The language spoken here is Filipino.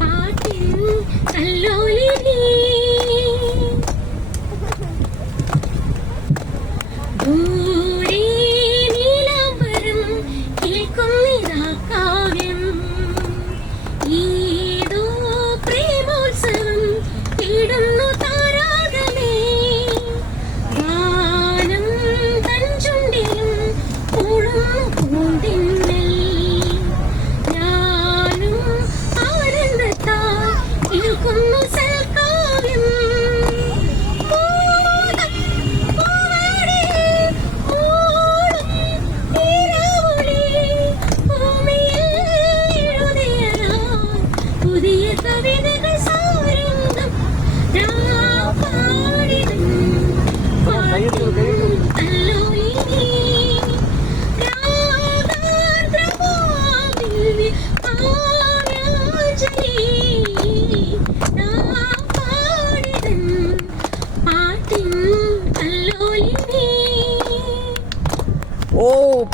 aking alaw lili. Ooh. この ou